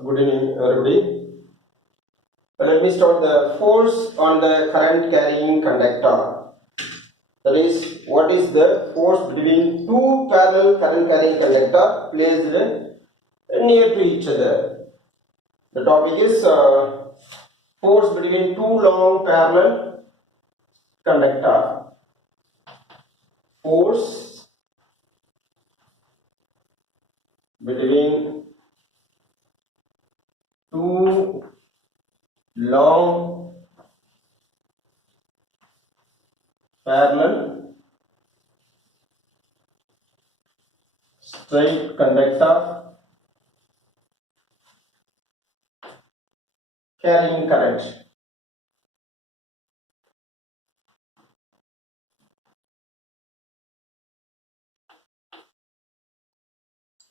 Good evening, everybody. Let me start the force on the current carrying conductor. That is, what is the force between two parallel current carrying conductor placed near to each other? The topic is force between two long parallel conductor. Force between two long parallel straight conductor carrying current.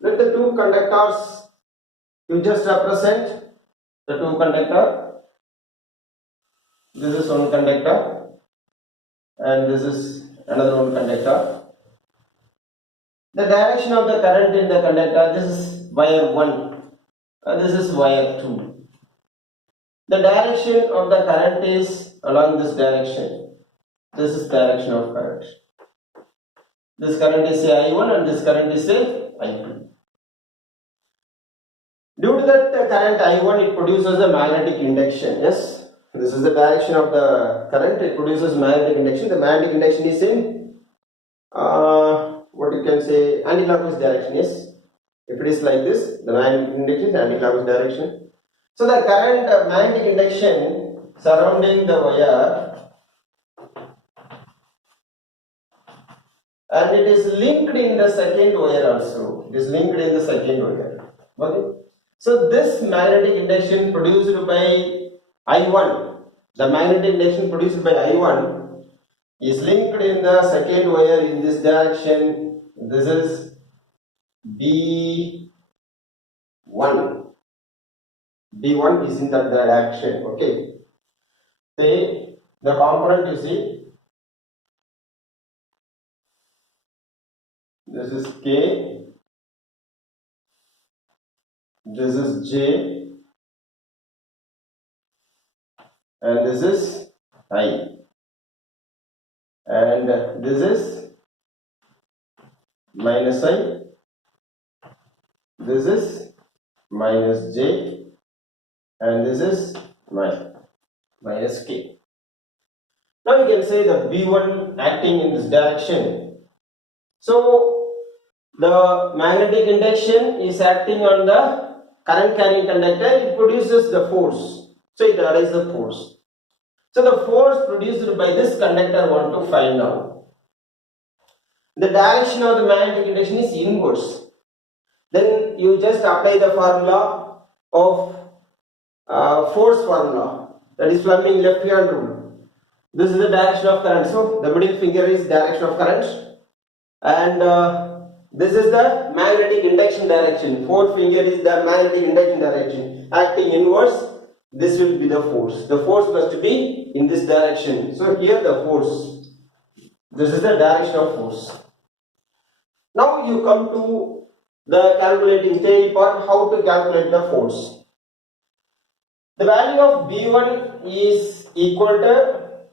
Let the two conductors, you just represent the two conductor. This is one conductor and this is another one conductor. The direction of the current in the conductor, this is wire 1 and this is wire 2. The direction of the current is along this direction. This is direction of current. This current is say I1 and this current is say I2. Due to that current I1, it produces a magnetic induction. Yes, this is the direction of the current. It produces magnetic induction. The magnetic induction is in what you can say anti-clockwise direction. Yes, if it is like this, the magnetic induction is anti-clockwise direction. So the current magnetic induction surrounding the wire, and it is linked in the second wire also. It is linked in the second wire. Okay. So this magnetic induction produced by I1, the magnetic induction produced by I1 is linked in the second wire in this direction. This is B1. B1 is in that direction. Okay. Say the component you see. This is K. This is J and this is I and this is minus I, this is minus J and this is minus K. Now you can say the B1 acting in this direction. So the magnetic induction is acting on the current carrying conductor, it produces the force. So it arises the force. So the force produced by this conductor I want to find out. The direction of the magnetic induction is inverse. Then you just apply the formula of force formula, that is Fleming left hand rule. This is the direction of current. So the middle finger is direction of current and this is the magnetic induction direction. Fourth finger is the magnetic induction direction. Acting inverse, this will be the force. The force must be in this direction. So here the force. This is the direction of force. Now you come to the calculating theory part, how to calculate the force. The value of B1 is equal to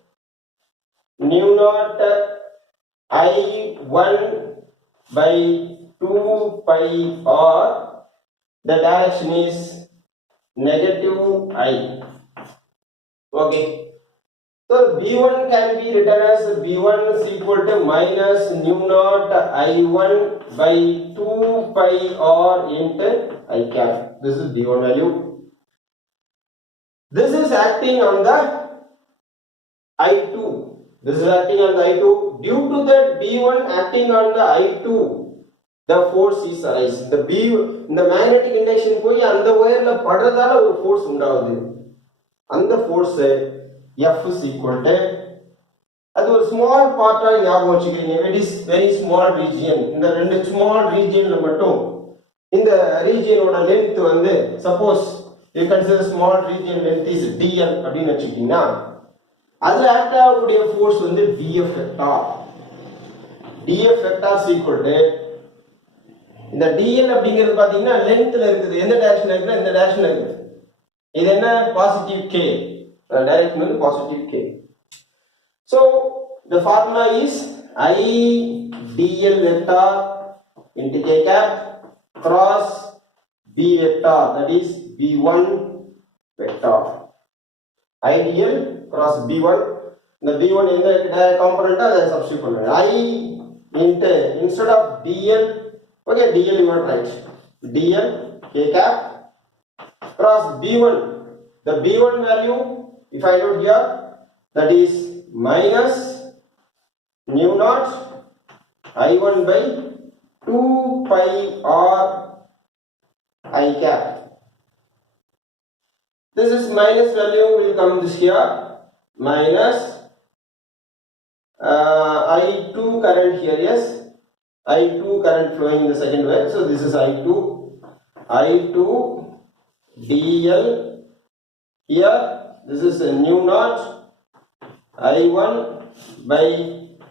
mu naught I1 by 2 pi r. The direction is negative I. Okay. So B1 can be written as B1 is equal to minus mu naught I1 by 2 pi r into I cap. This is B1 value. This is acting on the I2. This is acting on the I2. Due to that B1 acting on the I2, the force is arising. The magnetic induction போய் அந்த வயர்ல படுறதால ஒரு force உண்டாகுது. அந்த force F is equal to, அது ஒரு small part ஆ ஞாபகம் வச்சுக்கிறீங்க. It is very small region. இந்த ரெண்டு small regionல மட்டும் இந்த region ஓட length வந்து suppose you consider small region length is dl அப்படினு வச்சுக்கிட்டீங்கன்னா அதுல ஆக்ட் ஆகக்கூடிய ஃபோர்ஸ் வந்து dF vector. dF vector is equal to இந்த dl அப்படிங்கிறது பாத்தீங்கன்னா லென்த்ல இருக்குது, எந்த டைரக்ஷன்ல இருக்குன்னா இந்த டைரக்ஷன்ல இருக்குது. இது என்ன பாசிட்டிவ் k, டைரக்ஷன் வந்து positive k. So the formula is I dl vector into k cap cross b vector, that is b1 vector. I dl cross b1, the b1 எந்த காம்போனன்ட் அதை சப்ஸ்டிட்யூட் பண்ணுங்க. I into instead of dl, okay, dl you want right, dl k cap cross b1, the b1 value if I note here, that is minus mu naught I1 by 2 pi r I cap. This is minus value will come this here, minus I2 current here, yes, I2 current flowing in the second way, so this is I2 dl here, this is a mu naught I1 by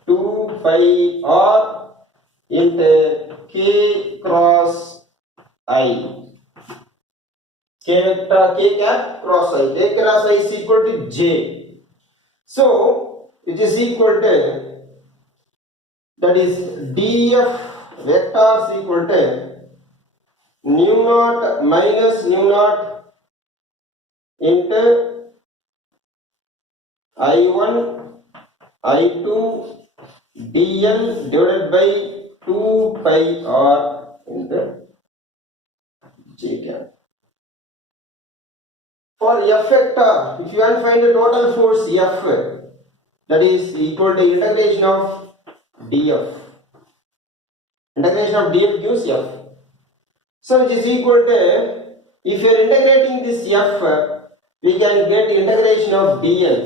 2 pi r into k cross I, k vector k cap cross I, k cross I is equal to j, so it is equal to, that is df vector is equal to mu naught minus mu naught into I1 I2 dl divided by 2 pi r into j cap. For F vector, if you want to find the total force F, that is equal to integration of df. Integration of df gives F. So which is equal to, if you are integrating this F, we can get integration of dl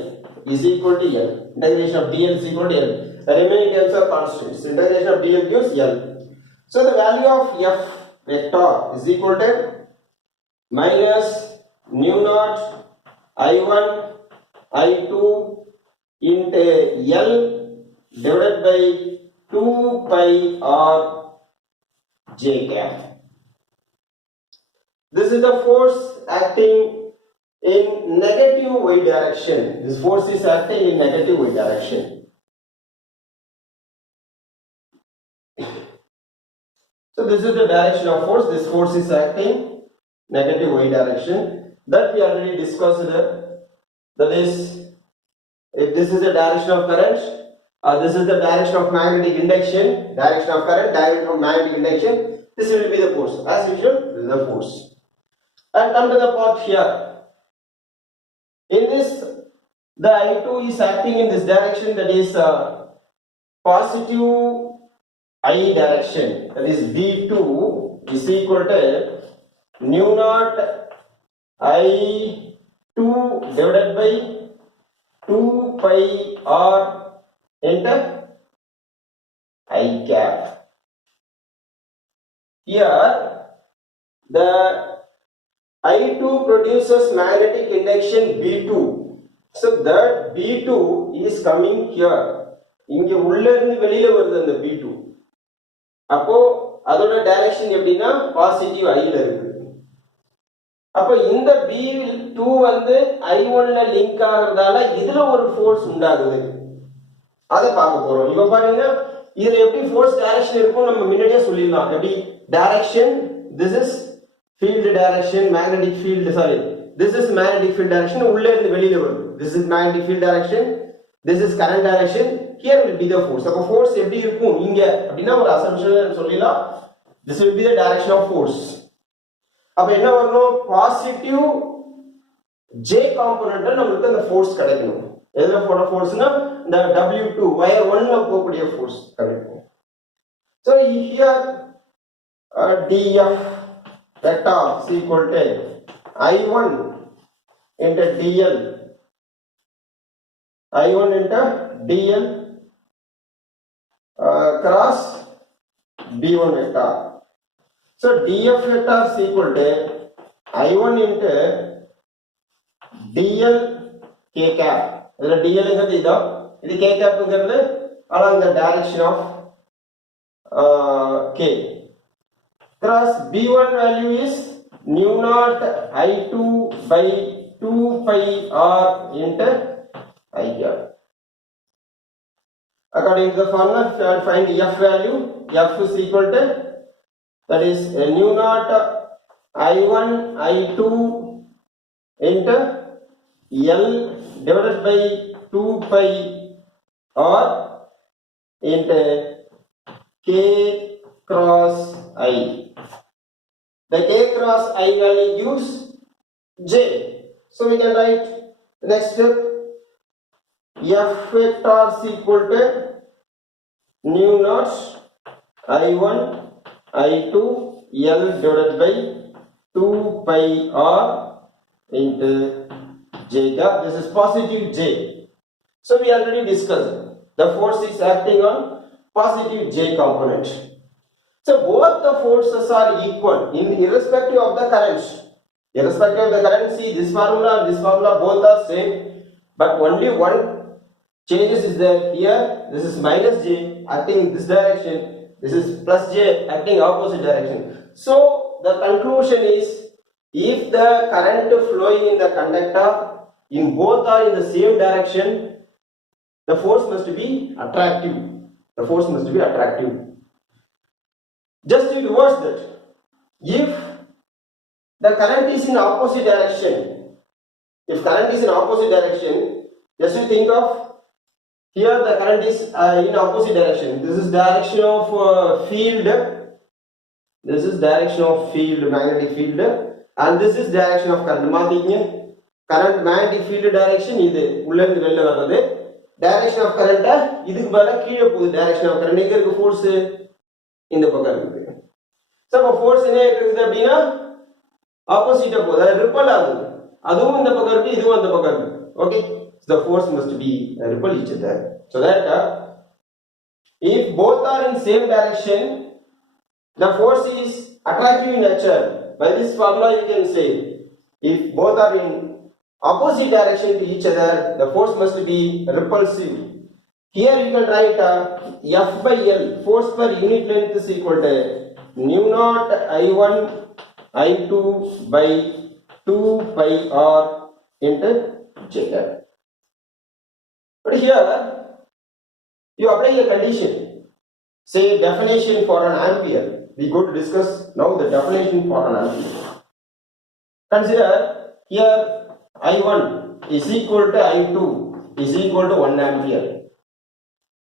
is equal to L. Integration of dl is equal to L. The remaining terms are constants. Integration of dl gives L. So the value of F vector is equal to minus mu naught I1 I2 into L divided by 2 pi r j cap. This is the force acting in negative y direction. This force is acting in negative y direction. So this is the direction of force. This force is acting negative y direction. That we already discussed. That is, if this is the direction of current, this is the direction of magnetic induction. Direction of current, direction of magnetic induction. This will be the force. As usual, this is the force. And come to the part here. In this, the I2 is acting in this direction, that is positive I direction, that is B2 is equal to mu naught I2 divided by 2 pi r into I cap. Here the I2 produces magnetic induction B2. So that B2 is coming here. இங்க உள்ள இருந்து வெளியில வருது அந்த B2. அப்போ அதோட direction எப்படின்னா positive ஐல இருக்கு. அப்போ இந்த B2 வந்து I1 ல லிங்க் ஆகிறதால இதுல ஒரு ஃபோர்ஸ் உண்டாகுது. அதை பார்க்க போறோம். இப்போ பாருங்க இதுல எப்படி ஃபோர்ஸ் டைரக்ஷன் இருக்கும் நம்ம முன்னாடியே சொல்லிடலாம். எப்படி direction, this is field direction, magnetic field, sorry, this is magnetic field direction, உள்ள இருந்து வெளியில வருது. This is magnetic field direction, this is current direction, here will be the force. அப்ப force எப்படி இருக்கும் இங்க அப்படினா ஒரு assumption சொல்லிடலாம். This will be the direction of force. அப்ப என்ன வரணும், பாசிட்டிவ் J காம்போனன்ட் நமக்கு அந்த ஃபோர்ஸ் கிடைக்கணும். எதுல போற ஃபோர்ஸ்னா இந்த W2 வயர் 1 ல போகக்கூடிய ஃபோர்ஸ் கிடைக்கும். So here dF vector is equal to I1 into dl, I1 into dl cross B1 vector. So dF vector is equal to I1 into dl k cap. This dl is this k cap along the direction of k. cross B1 value is nu naught I2 by 2 pi r into I cap. According to the formula, find F value. F is equal to, that is nu naught I1 I2 into L divided by 2 pi r into K cross I. The K cross I value gives J. So we can write the next step. F vector is equal to nu naught I1 I2 L divided by 2 pi r into J cap. This is positive J. So we already discussed the force is acting on positive J component. So both the forces are equal in irrespective of the current. Irrespective of the current, see this formula and this formula both are same, but only one changes is there. Here this is minus J acting in this direction, this is plus J acting opposite direction. So the conclusion is, if the current flowing in the conductor in both are in the same direction, the force must be attractive. The force must be attractive. Just you reverse that. If the current is in opposite direction, if current is in opposite direction, just you think of, here the current is in opposite direction. This is direction of field. This is direction of field, magnetic field, and this is direction of current. Current magnetic field direction is direction of current. Direction of current force in the program. So force in a opposite ripple okay. So the force must be ripple each other, so that if both are in same direction, the force is attractive in nature. By this formula you can say, if both are in opposite direction to each other, the force must be repulsive. Here you can write F by L, force per unit length, is equal to nu naught I1 I2 by 2 pi r into J cap. But here you apply a condition, say definition for an ampere. We go to discuss now the definition for an ampere. Consider here I1 is equal to I2 is equal to 1 ampere.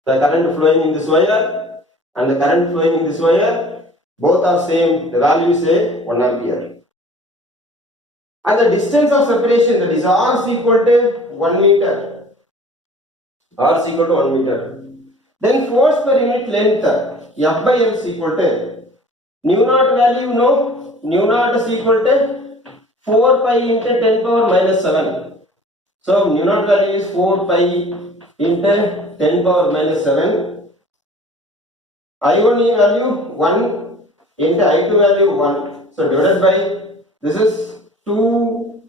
The current flowing in this wire and the current flowing in this wire, both are same. The value is say 1 ampere. And the distance of separation, that is r is equal to 1 meter. R is equal to 1 meter. Then force per unit length, F by L is equal to nu naught value, no, nu naught is equal to 4 pi into 10 power minus 7. So nu naught value is 4 pi into 10 power minus 7. I1 value 1 into I2 value 1. So divided by, this is 2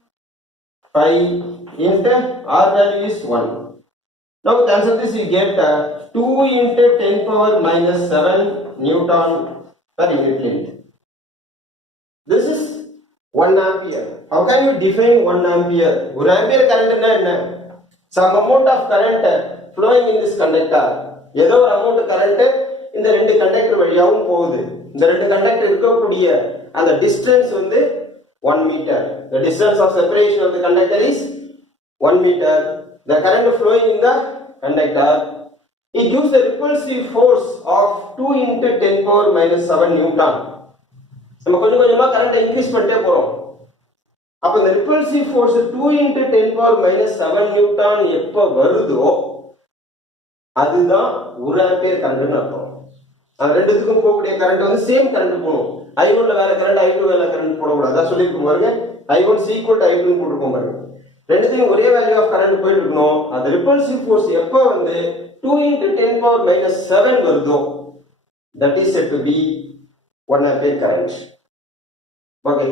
pi into R value is 1. Now cancel this, you get 2 into 10 power minus 7 Newton per unit length. This is 1 ampere. How can you define 1 ampere? 1 ampere current is some amount of current flowing in this conductor. Either amount of current in the two conductor valiyavum pogudu. The two conductor irukkudiya and the distance is 1 meter. The distance of separation of the conductor is 1 meter. The current flowing in the conductor, it gives the repulsive force of 2 into 10 power minus 7 Newton. நம்ம கொஞ்சம் கொஞ்சமா current increase பண்ணிட்டே போறோம். அப்ப the repulsive force 2 into 10 power minus 7 Newton எப்ப வருதோ அதுதான் 1 ampere கரண்ட்னு அர்த்தம். அந்த ரெண்டுத்துக்கும் போகக்கூடிய கரண்ட் வந்து சேம் கரண்ட் போணும். I1 ல வேற கரண்ட், I2 வேற கரண்ட் போட கூடாது. அத சொல்லிருக்கோம் பாருங்க. I1 is equal to I2 னு போட்டுருக்கோம் பாருங்க. ரெண்டுத்துக்கும் ஒரே வேல்யூ ஆஃப் கரண்ட் போயிட்டு இருக்கணும். அந்த ரிப்பல்சிவ் ஃபோர்ஸ் எப்ப வந்து 2 into 10 power minus 7 வருதோ, that is said to be 1 ampere current. Okay.